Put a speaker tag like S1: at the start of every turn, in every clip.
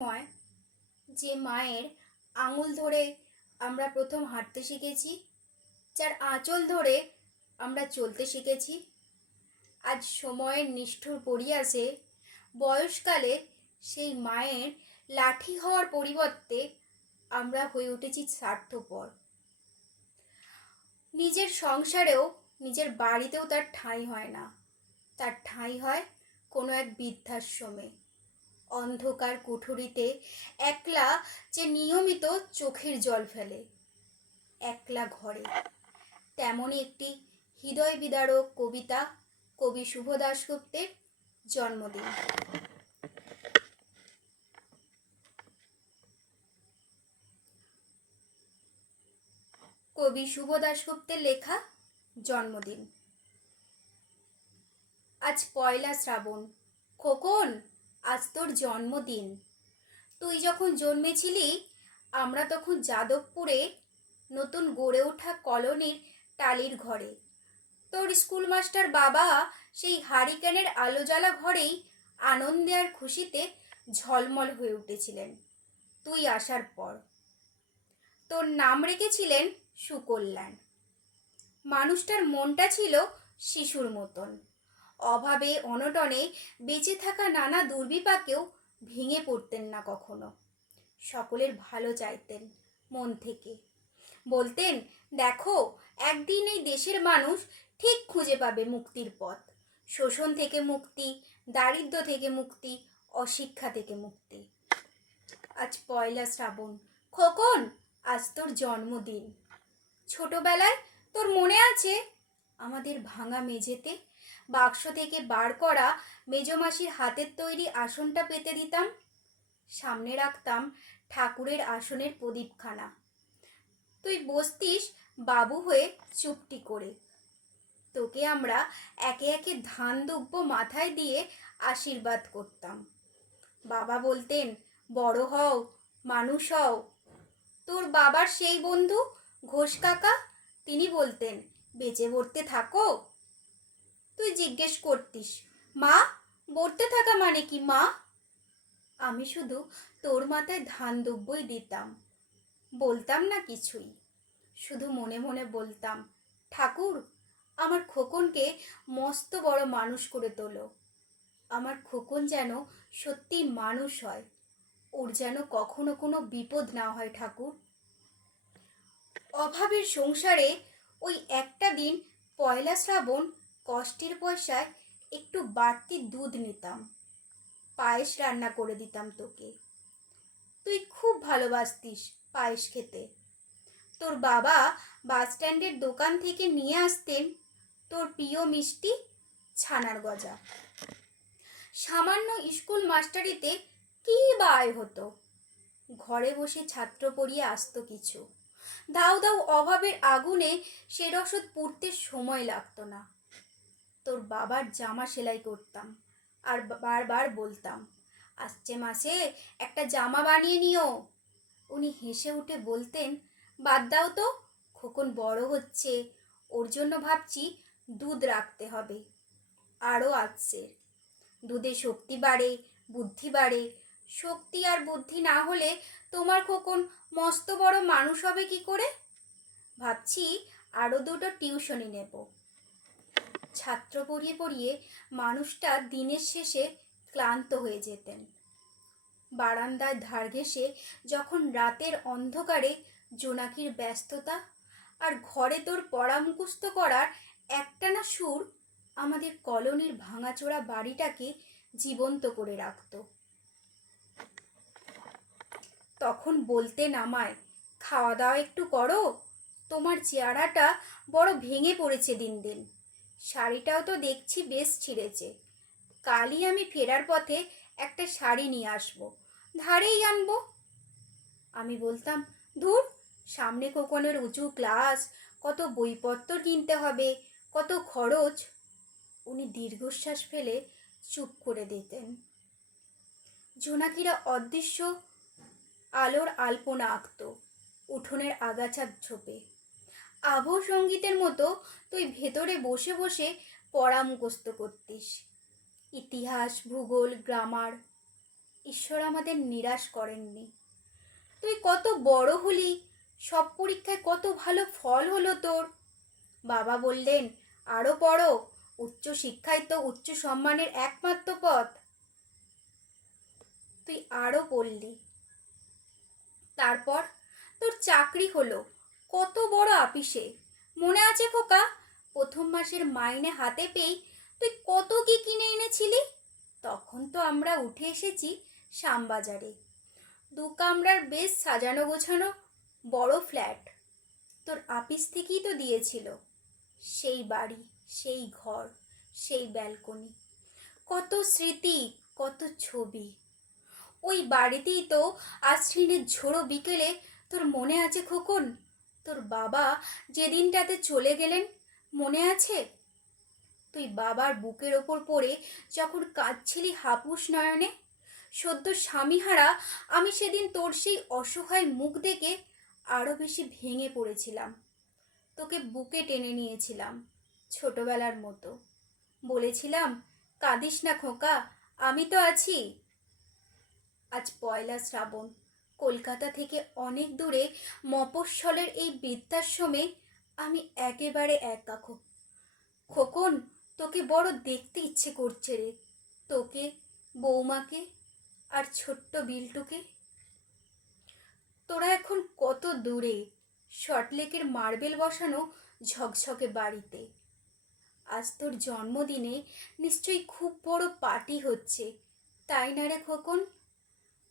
S1: সময় যে মায়ের আঙুল ধরে আমরা প্রথম হাঁটতে শিখেছি, যার আঁচল ধরে আমরা চলতে শিখেছি। আজ সময়ের নিষ্ঠুর পরিয়াসে বয়সকালে সেই মায়ের লাঠি হওয়ার পরিবর্তে আমরা হয়ে উঠেছি স্বার্থপর। নিজের সংসারেও, নিজের বাড়িতেও তার ঠাঁই হয় না। তার ঠাঁই হয় কোনো এক বৃদ্ধাশ্রমে। অন্ধকার কুঠুরিতে একলা যে নিয়মিত চোখের জল ফেলে, একলা ঘরে। তেমনই একটি হৃদয় বিদারক কবিতা কবি শুভ দাশগুপ্তের জন্মদিন। কবি শুভ দাশগুপ্তের লেখা জন্মদিন। আজ পয়লা শ্রাবণ, খোকন! আজ তোর জন্মদিন। তুই যখন জন্মেছিলি, আমরা তখন যাদবপুরে নতুন গড়ে ওঠা কলোনির টালির ঘরে। তোর স্কুল মাস্টার বাবা সেই হারিকেনের আলো জ্বালা ঘরেই আনন্দে আর খুশিতে ঝলমল হয়ে উঠেছিলেন। তুই আসার পর। তোর নাম রেখেছিলেন সুকল্যাণ। মানুষটার মনটা ছিল শিশুর মতন। অভাবে, অনটনে বেঁচে থাকা নানা দুর্বিপাকেও ভেঙে পড়তেন না কখনো। সকলের ভালো চাইতেন মন থেকে। বলতেন, দেখো, একদিন এই দেশের মানুষ ঠিক খুঁজে পাবে মুক্তির পথ। শোষণ থেকে মুক্তি, দারিদ্র থেকে মুক্তি, অশিক্ষা থেকে মুক্তি। আজ পয়লা শ্রাবণ। খোকন, আজ তোর জন্মদিন। ছোটবেলায় তোর মনে আছে আমাদের ভাঙা মেঝেতে বাক্স থেকে বার করা মেজমাসির হাতের তৈরি আসনটা পেতে দিতাম। সামনে রাখতাম ঠাকুরের আসনের প্রদীপখানা। তুই বসতিস বাবু হয়ে চুপটি করে। তোকে আমরা একে একে ধান দুব্য মাথায় দিয়ে আশীর্বাদ করতাম। বাবা বলতেন, বড় হও, মানুষ হও। তোর বাবার সেই বন্ধু ঘোষ কাকা? তিনি বলতেন, বেঁচে পড়তে থাকো। তুই জিজ্ঞেস করতিস। মা বলতে থাকা মানে কি, মা? আমি শুধু তোর মাথায় ধান দুব্বই দিতাম। বলতাম না কিছুই। শুধু মনে মনে বলতাম, ঠাকুর, আমার খোকনকে মস্ত বড় মানুষ করে তোলো। আমার খোকন যেন সত্যি মানুষ হয়। ওর যেন কখনো কোনো বিপদ না হয়, ঠাকুর। অভাবের সংসারে ওই একটা দিন পয়লা শ্রাবণ কষ্টের পয়সায় একটু বাড়তি দুধ নিতাম। পায়েস রান্না করে দিতাম তোকে। তুই খুব ভালোবাসতিস পায়েস খেতে। তোর বাবা বাস স্ট্যান্ডের দোকান থেকে নিয়ে আসতেন তোর প্রিয় মিষ্টি ছানার গজা। সামান্য স্কুল মাস্টারিতে কী বা আয় হতো? ঘরে বসে ছাত্র পড়িয়ে আসতো কিছু। দাউ দাউ অভাবের আগুনে সে রসদ পুড়তে সময় লাগতো না। তোর বাবার জামা সেলাই করতাম আর বারবার বলতাম, আসছে মাসে একটা জামা বানিয়ে নিও। উনি হেসে উঠে বলতেন, বাদ দাও তো, খোকন বড় হচ্ছে, ওর জন্য ভাবছি দুধ রাখতে হবে। আরও আসছে দুধে শক্তি বাড়ে, বুদ্ধি বাড়ে, শক্তি আর বুদ্ধি না হলে তোমার খোকন মস্ত বড় মানুষ হবে কি করে? ভাবছি আরও দুটো টিউশনি নেব। ছাত্র পড়িয়ে পড়িয়ে মানুষটা দিনের শেষে ক্লান্ত হয়ে যেতেন। বারান্দায় ধার ঘেঁষে যখন রাতের অন্ধকারে জোনাকির ব্যস্ততা আর ঘরে তোর পড়া মুখস্থ করার একটানা সুর আমাদের কলোনির ভাঙাচোরা বাড়িটাকে জীবন্ত করে রাখত। তখন বলতে নামায়, খাওয়া দাওয়া একটু করো, তোমার চেহারাটা বড় ভেঙে পড়েছে দিন দিন। শাড়িটাও তো দেখছি বেশ ছিঁড়েছে। কালই আমি ফেরার পথে একটা শাড়ি নিয়ে আসব। ধারেই আনব। আমি বলতাম, ধুর, সামনে কোকনের উঁচু ক্লাস কত বইপত্র কিনতে হবে, কত খরচ। উনি দীর্ঘশ্বাস ফেলে চুপ করে দিতেন। জোনাকিরা অদৃশ্য, আলোর আলপনা আঁকত, উঠোনের আগাছার ঝোপে। আবহ সঙ্গীতের মতো তুই ভেতরে বসে বসে পড়া মুখস্থ করতিস। ইতিহাস, ভূগোল, গ্রামার, ঈশ্বর আমাদের নিরাশ করেননি। তুই কত বড় হলি, সব পরীক্ষায় কত ভালো ফল হলো তোর। বাবা বললেন আরও পড়ো, উচ্চ শিক্ষাই তো উচ্চ সম্মানের একমাত্র পথ। তুই আরও পড়লি। তারপর তোর চাকরি হলো কত বড় আপিসে। মনে আছে খোকা, প্রথম মাসের মাইনে হাতে পেয়েই তুই কত কি কিনে এনেছিলি? তখন তো আমরা উঠে এসেছি শ্যামবাজারে। দু কামরার বেশ সাজানো গোছানো বড় ফ্ল্যাট। তোর আপিস থেকেই তো দিয়েছিল। সেই বাড়ি, সেই ঘর, সেই ব্যালকনি। কত স্মৃতি, কত ছবি। ওই বাড়িতেই তো আশ্বিনের ঝোড়ো বিকেলে তোর মনে আছে খোকন? তোর বাবা যেদিনটাতে চলে গেলেন, মনে আছে? তুই বাবার বুকের ওপর পড়ে যখন কাঁদছিলি হাপুস নয়নে সদ্য স্বামীহারা, আমি সেদিন তোর সেই অসহায় মুখ দেখে আরও বেশি ভেঙে পড়েছিলাম। তোকে বুকে টেনে নিয়েছিলাম, ছোটবেলার মতো। বলেছিলাম, কাঁদিস না খোকা, আমি তো আছি। আজ পয়লা শ্রাবণ। কলকাতা থেকে অনেক দূরে মফস্বলের এই বৃদ্ধাশ্রমে আমি একেবারে একা খোকন, তোকে বড় দেখতে ইচ্ছে করছে রে। তোকে, বৌমাকে আর ছোট্ট বিল্টুকে? তোরা এখন কত দূরে? শর্টলেকের মার্বেল বসানো ঝকঝকে বাড়িতে। আজ তোর জন্মদিনে নিশ্চয়ই খুব বড় পার্টি হচ্ছে, তাই না রে খোকন?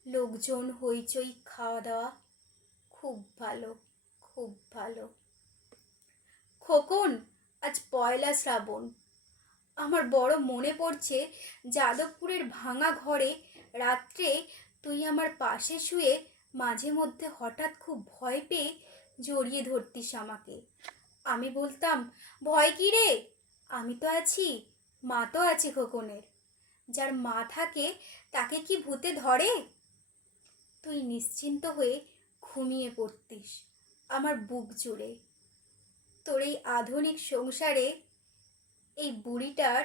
S1: লোকজন হইচই খাওয়া দাওয়া খুব ভালো খুব ভালো। খোকন, আজ পয়লা শ্রাবণ। আমার বড় মনে পড়ছে যাদবপুরের ভাঙা ঘরে রাত্রে তুই আমার পাশে শুয়ে মাঝে মধ্যে হঠাৎ খুব ভয় পেয়ে জড়িয়ে ধরতিস আমাকে। আমি বলতাম, ভয় কি রে? আমি তো আছি, মা তো আছে খোকনের। যার মা থাকে তাকে কি ভূতে ধরে? নিশ্চিন্ত হয়ে ঘুমিয়ে পড়তিস। আমার বুক জুড়ে। তোর এই আধুনিক সংসারে এই বুড়িটার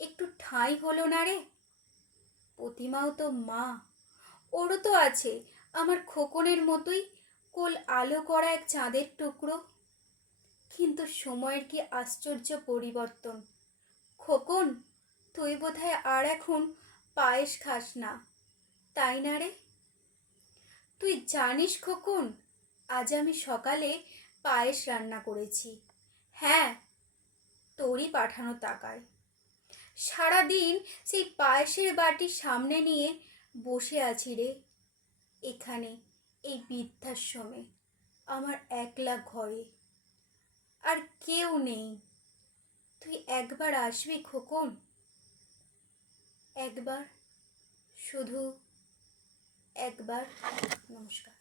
S1: একটু ঠাঁই হলো না রে? প্রতিমাও তো মা। ওরও তো আছে, আমার খোকনের মতোই কোল আলো করা এক চাঁদের টুকরো। কিন্তু সময়ের কি আশ্চর্য পরিবর্তন। খোকন, তুই বোধহয় আর এখন পায়েস খাস না, তাই না রে? তুই জানিস খোকন, আজ আমি সকালে পায়েস রান্না করেছি। হ্যাঁ তোরই পাঠানো টাকায়। সারাদিন সেই পায়েসের বাটি সামনে নিয়ে বসে আছি রে, এখানে, এই বৃদ্ধাশ্রমে, আমার একলা ঘরে। আর কেউ নেই। তুই একবার আসবি খোকন? একবার? শুধু একবার নমস্কার।